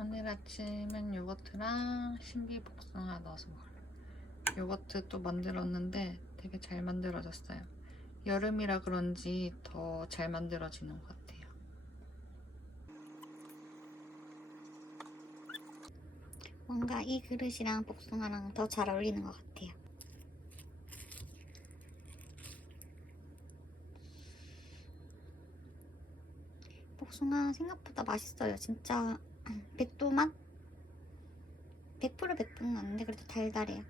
오늘 아침은 요거트랑 신비 복숭아 넣어서 먹어요. 요거트 또 만들었는데 되게 잘 만들어졌어요. 여름이라 그런지 더 잘 만들어지는 것 같아요. 뭔가 이 그릇이랑 복숭아랑 더 잘 어울리는 것 같아요. 복숭아 생각보다 맛있어요. 진짜 백도 맛? 100% 백도는 아닌데 그래도 달달해요.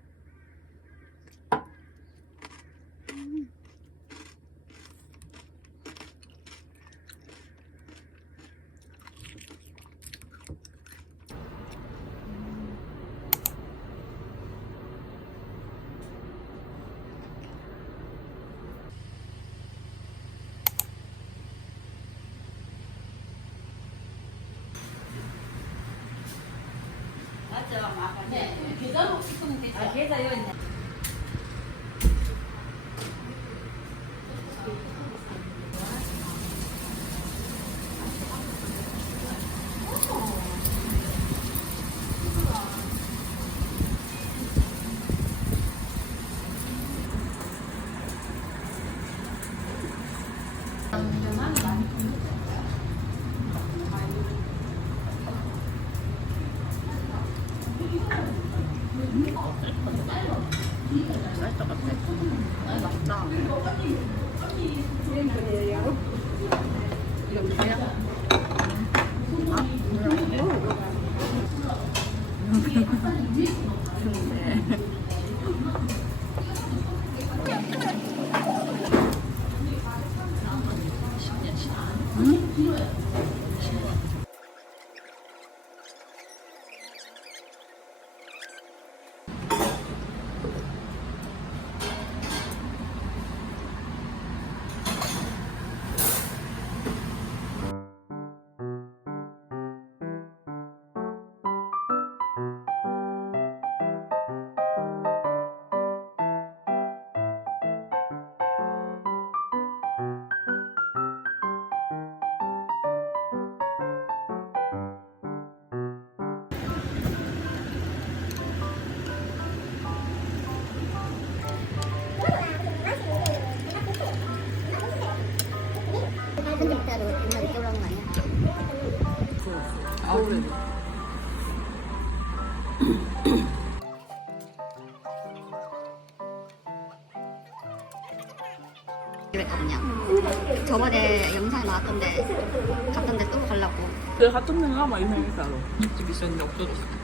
음. 맛있을 것 같아. 맛있 다. 근데 따로 옛날에 떠오르는 거 아니야? 갔냐? 저번에 영상에 나왔던데 갔던데 또 가려고. 내가 같은 데가 막 이상했어. 집 있었는데 없어졌어.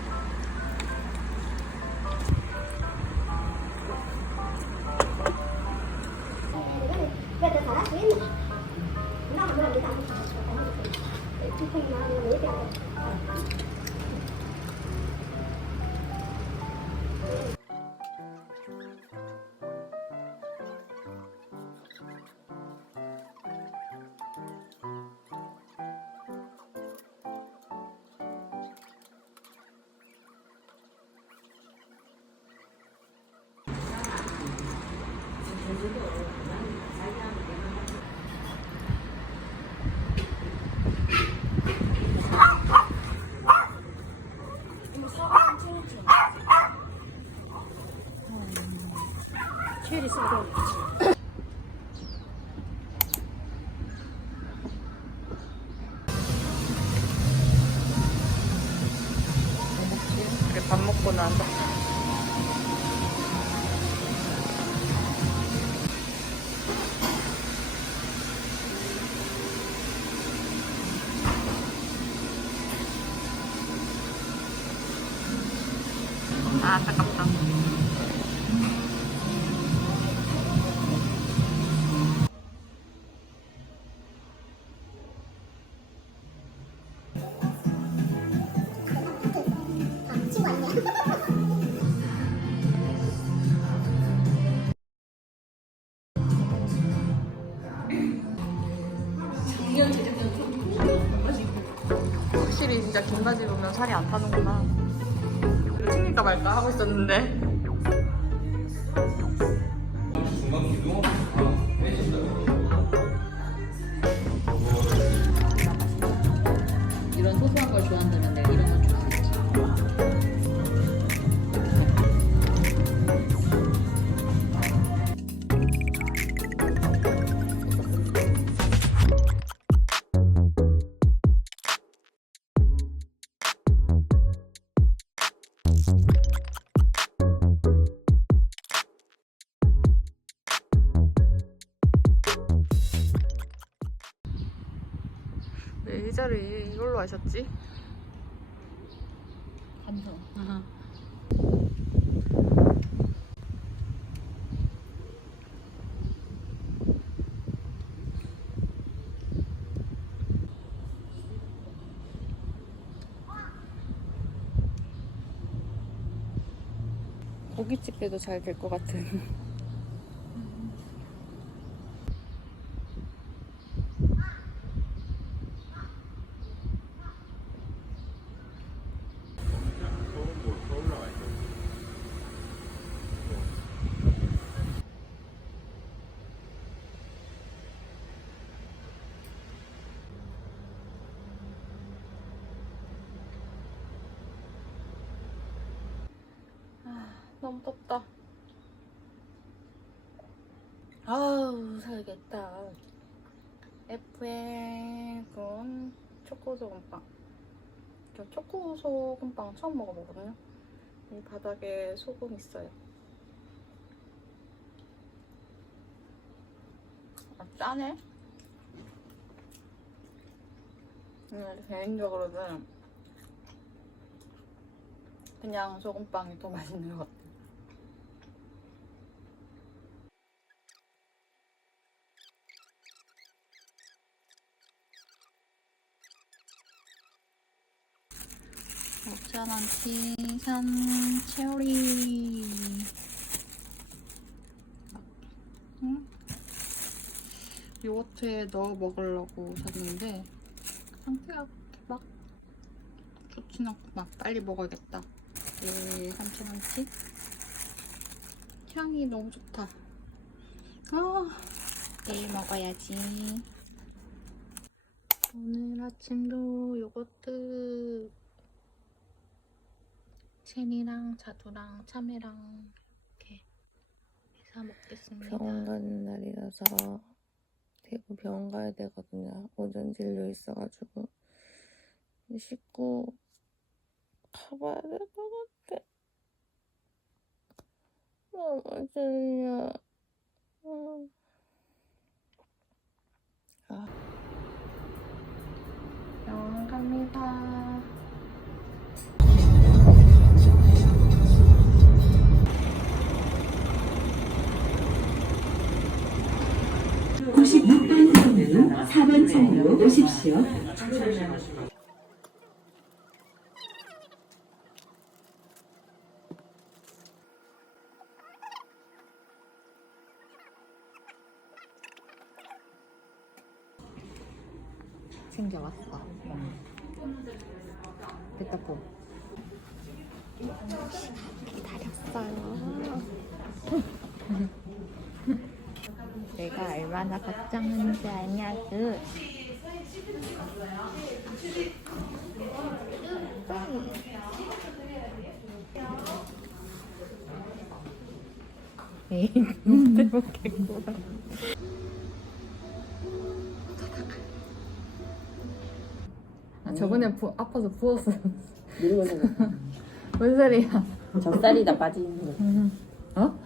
그래 확실히 진짜 긴 바지 입으면 살이 안 타는구나. 튀길까 말까 하고 있었는데 하셨지? 감성. 고깃집에도 잘 될 것 같은. 너무 덥다. 아우 살겠다. FN 군 초코 소금빵. 저 초코 소금빵 처음 먹어보거든요. 이 바닥에 소금 있어요. 아 짜네. 개인적으로는 그냥 소금빵이 더 맛있는 것 같아요. 먹자만치 산 체오리. 응? 요거트에 넣어 먹으려고 샀는데 상태가 막 좋진 않고 막 빨리 먹어야겠다. 네, 삼천원치? 향이 너무 좋다. 아 내일 먹어야지. 오늘 아침도 요거트 첸이랑 자두랑 참외랑 이렇게 해서 먹겠습니다. 병원 가는 날이라서 대구 병원 가야 되거든요. 오전 진료 있어가지고 씻고 가봐야 될 것 같아. 너무 졸려. 음. 병원 갑니다. (96번) 선으로 4번 차로 오십시오. 챙겨왔어. 됐다 고 기다렸어요. 내가 얼마나 걱정했는지 아냐그. 에이, 못 해 먹겠구나. 아, 저번에 부, 아파서 부었어. 뭔 소리야? 젖살이 다 빠지는 거. 어?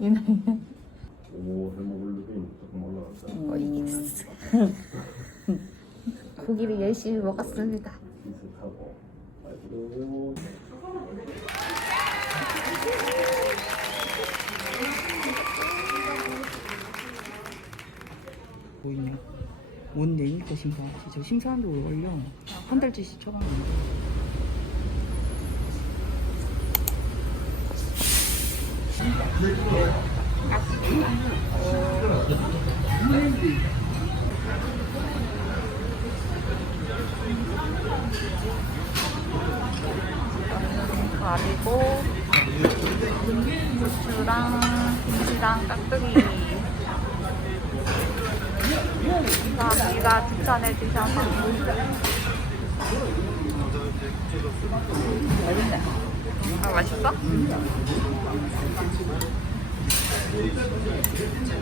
이 나이에? 오, 헤모글로 어, 이겼어. 고기를 열심히 먹었습니다. 보이냐? 뭔데 이거 심사? 저 심사하는데 오래 걸려. 한 달치씩 쳐봤는 데. 밥이고 고추랑 김치랑 깍두기 감사합니다 추천해 주셔서 아 맛있어?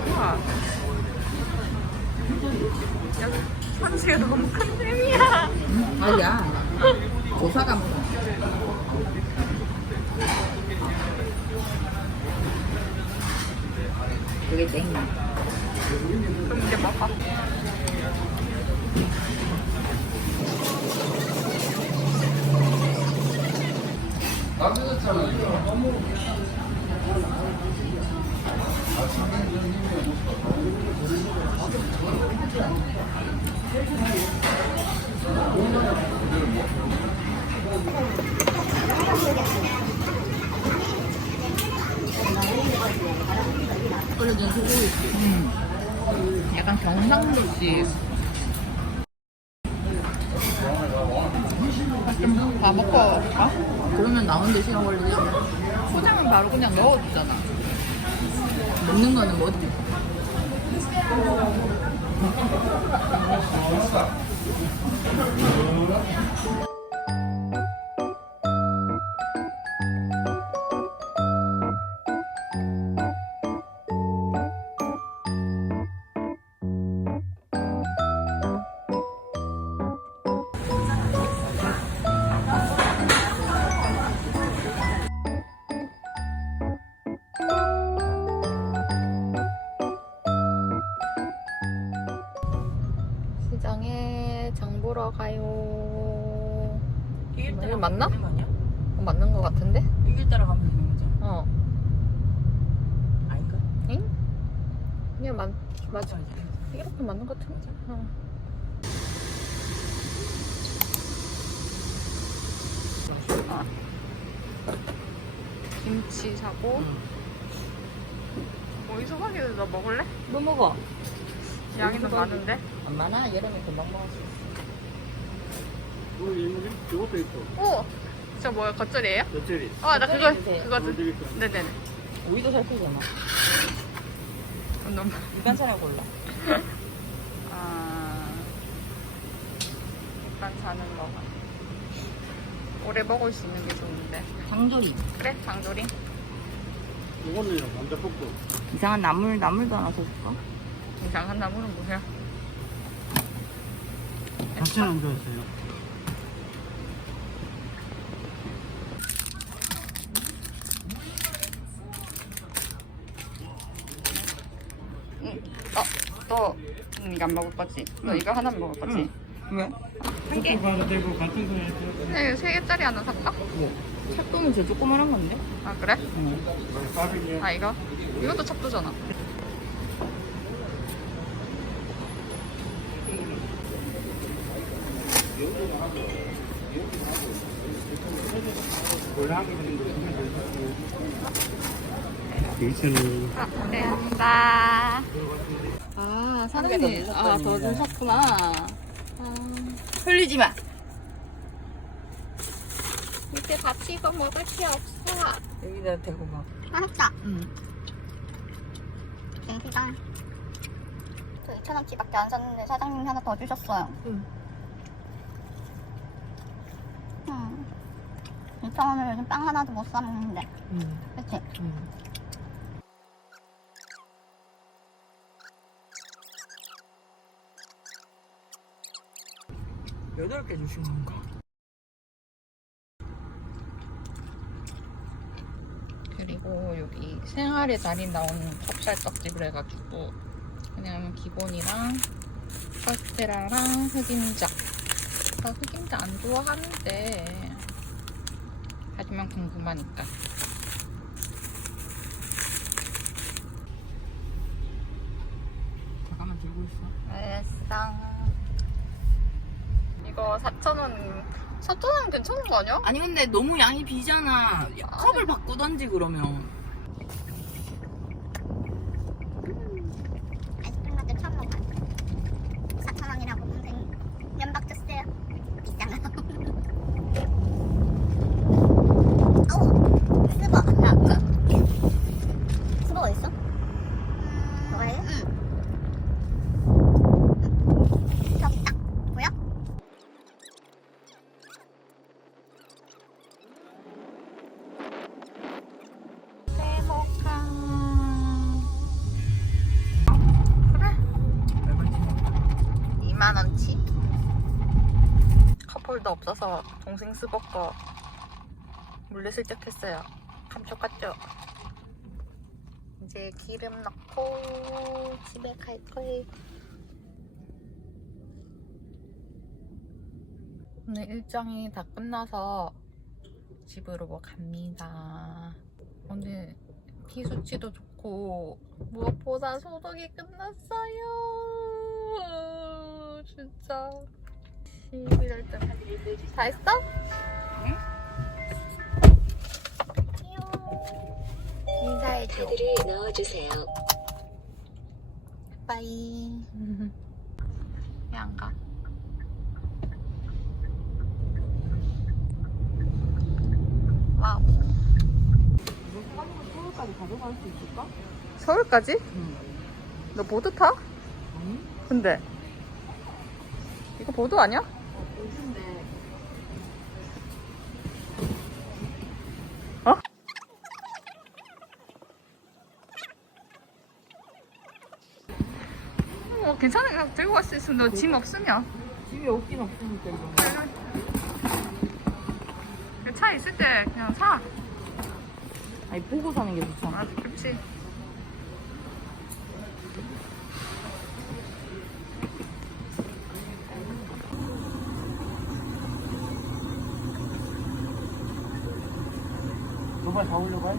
우와 현지가 너무 큰 셈이야. 아니야. 조사 과목. 그게 땡이야. 그럼 이제 먹어. 나도 잖아 약간 경상도식. 다 먹고 가? 그러면 나오는데 시간 걸리지? 포장은 바로 그냥 넣어주잖아. 먹는 거는 뭐지? 맞나? 거 아니야? 어, 맞는 것 같은데? 이길 따라 가면 되는 거죠. 어. 아닌가? 그냥 맞, 맞아. 이렇게 맞는 것 같은데? 어. 아. 김치 사고. 어디서 사기너 먹을래? 뭐 먹어? 양이 너무 많은데? 안 많아. 여름에 금방 먹을 수 있어. 이것도 있어. 오! 저 뭐야, 겉절이에요? 며칠이. 아, 나 그거, 주세요. 그거, 겉절이. 네네네. 오이도 살 거잖아. 어, 너무, 일반 사람 골라. 아. 일단 자는 거. 오래 먹을 수 있는 게 좋은데. 장조림. 그래, 장조림. 이거는 남자 볶음. 이상한 나물 나물도 하나 사줄까? 이상한 나무는 뭐야? 안 좋아하세요? 어, 너 이거 안 먹을 거지? 너 이거 하나 먹을 거지? 왜? 한 개? 봐도 되고 같은 거에 네, 세 개짜리 하나 살까? 찰똥은 저 조그만한 건데? 아 그래? 빠르게. 아 이거? 이것도 찹도잖아. 원래 한개 정도 주면 되고. 2,000원. 아, 네, 감사합니다. 아 사장님, 아, 더 주셨구나. 흘리지 마. 이렇게 같이 이거 먹을 게 없어. 여기다 대고 막. 맛있다. 응. 김치장. 저 2,000원치밖에 안 샀는데 사장님이 하나 더 주셨어요. 응. 음. 2,000원을 요즘 빵 하나도 못 사 먹는데. 응. 그치? 응. 여덟 개 주신 건가? 그리고 여기 생활의 달인 나오는 찹쌀떡집을 해가지고 그냥 기본이랑 카스테라랑 흑임자. 나 흑임자 안 좋아하는데. 하지만 궁금하니까 잠깐만 들고 있어. 알았어 이거 4,000원 4,000원 괜찮은 거 아니야? 아니 근데 너무 양이 비잖아. 야, 컵을 바꾸던지 그러면. 없어서 동생 스벅거 물레슬쩍 했어요 감쪽 같죠? 이제 기름 넣고 집에 갈 거예요 오늘 일정이 다 끝나서 집으로 뭐 갑니다. 오늘 피 수치도 좋고 무엇보다 소독이 끝났어요. 진짜 11월 때다 했어? 응? 인사해줘. 카드를 넣어주세요. 빠이. 왜 안 가? 와우. 서울까지 가져갈 수 있을까? 서울까지? 너 보드 타? 근데 이거 보드 아니야? 어, 괜찮아. 들고 갈 수 있으면 너 짐 없으면. 집에 없긴 없으니까 이거. 차 있을 때 그냥 사. 아니 보고 사는 게 좋잖아. 아, 그렇지. 도발 다 올려봐요.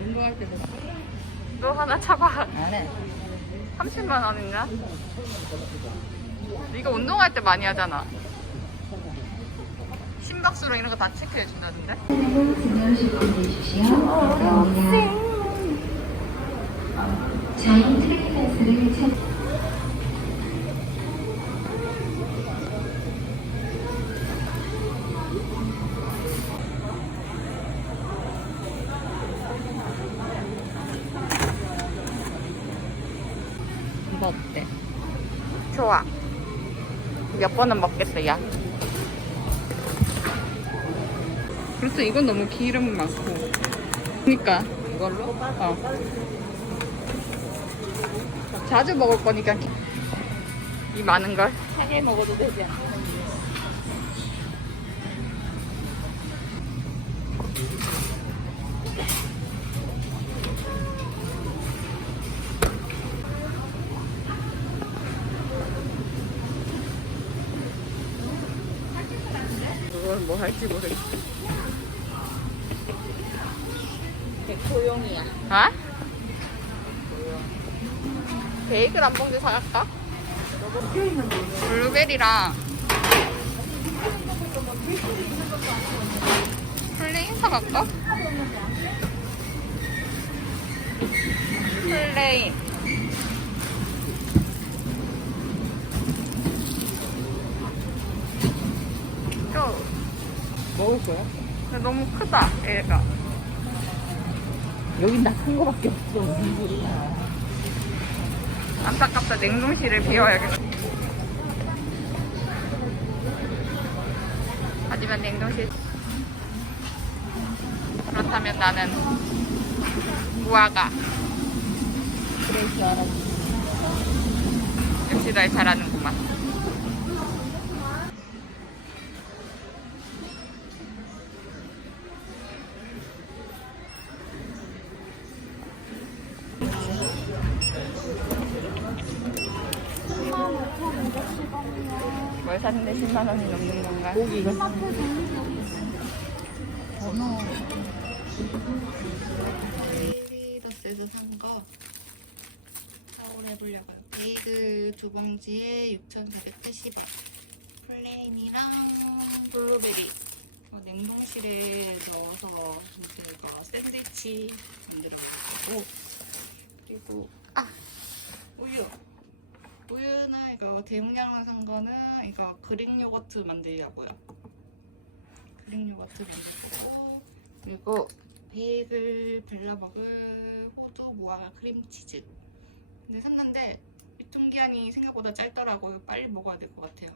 운동할 때도 너 하나. 안 해. 30만 원인가? 이거 운동할 때 많이 하잖아. 심박수로 이런 거 다 체크해 준다던데? 자연 트레이너스를 찾 번은 먹겠어, 야. 그래서 이건 너무 기름 많고. 그니까. 이걸로? 어. 자주 먹을 거니까 기- 이 많은 걸. 하게 먹어도 되지 않아? 할지 모르겠어. 백소용이야. 어? 베이글 한 봉지 사갈까? 블루베리랑 플레인 사갈까? 플레인 또 근데 너무 크다 얘가 여긴 다 큰 거밖에 없어. 무슨 소리야. 안타깝다 냉동실을 비워야겠어 하지만 냉동실 그렇다면 나는 무화과 그럴 줄 알았지. 역시 날 잘하는 뭘 샀는데 10만 원이 넘는 건가? 고기가. 리더스에서 산거 하울 해보려고요. 베이글 두 봉지에 6,480원. 플레인이랑 블루베리. 어, 냉동실에 넣어서 이거 샌드위치 만들어 볼 거고. 그리고 아 우유. 우유는 이거 대용량만 산 거는 이거 그릭 요거트 만들려고요. 그릭 요거트 만들 거고 그리고 베이글 발라먹을 호두 무화과 크림치즈. 근데 샀는데 유통기한이 생각보다 짧더라고요. 빨리 먹어야 될 것 같아요.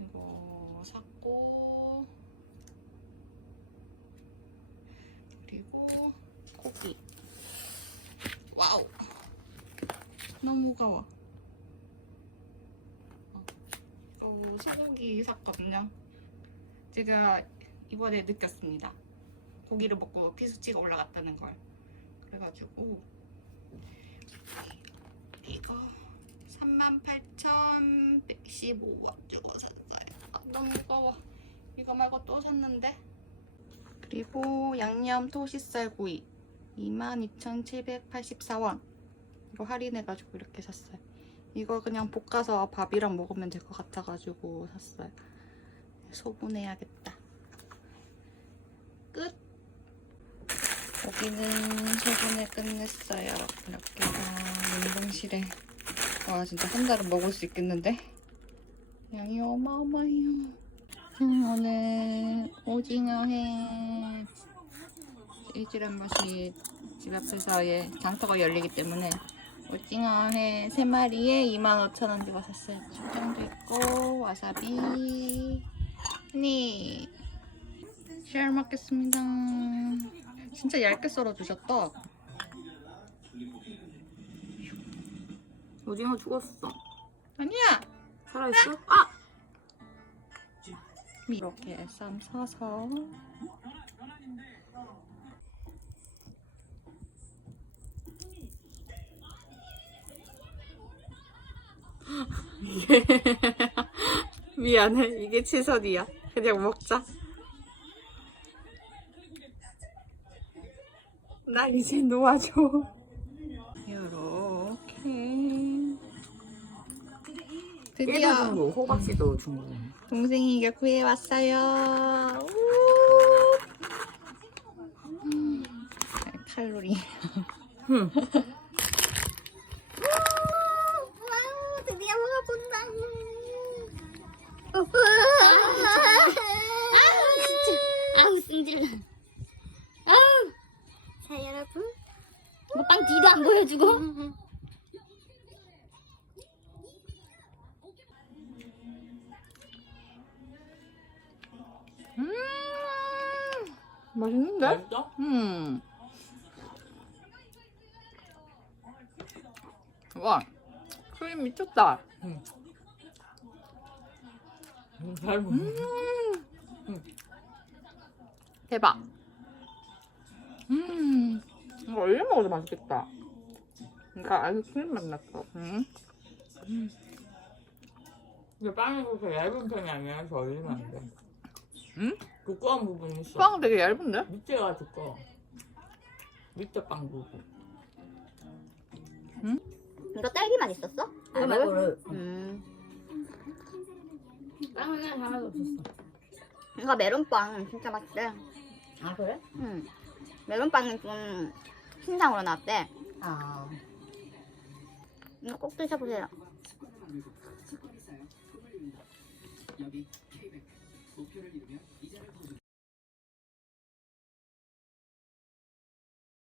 이거 샀고 그리고 고기. 와우! 너무 무거워 어, 소고기 샀거든요. 제가 이번에 느꼈습니다. 고기를 먹고 피수치가 올라갔다는 걸. 그래가지고 이거 38,115원 주고 샀어요. 아, 너무 무거워. 이거 말고 또 샀는데? 그리고 양념 토시살구이 22,784원. 이거 할인해가지고 이렇게 샀어요 이거 그냥 볶아서 밥이랑 먹으면 될 것 같아가지고 샀어요. 소분해야겠다. 끝! 여기는 소분을 끝냈어요 이렇게 다 냉동실에. 와 진짜 한 달은 먹을 수 있겠는데? 양이 어마어마해요. 음, 오늘 오징어회. 한 번씩 집 앞에서 예, 장터가 열리기 때문에 오징어 회 3마리에 25,000원 주고 샀어요 초장도 있고 와사비 네 잘 먹겠습니다 진짜 얇게 썰어주셨다 오징어 죽었어. 아니야 살아있어? 아! 이렇게 쌈 싸서 미안해 이게 최선이야 그냥 먹자 나 이제 놓아줘 요렇게 드디어 정도 호박씨도 준 거. 동생이가 구해왔어요. 우! 음, 칼로리. 와우 드디어 먹어본다 아우 진짜 아우 승질나 아우 자 여러분 먹방 뒤도 안 보여주고 맛있는데? 맛있어? 음. 와, 크림 미쳤다. 잘 먹네. 대박. 음, 이거 얼려 먹어도 맛있겠다. 그러니까 아이스크림 맛 났어. 음. 근데 빵이 그렇게 얇은 편이 아니라 더 올리면 안 돼. 응? 두꺼운 부분이 있어. 빵 되게 얇은데? 밑에가 두꺼워. 밑에 빵 부분. 이거 딸기만 있었어? 이거 말고를. 음 빵은 하나도 없었어. 이거 메론빵 진짜 맛있대 아, 그래? 응 메론빵은 좀 신상으로 나왔대 아. 이거 꼭 드셔보세요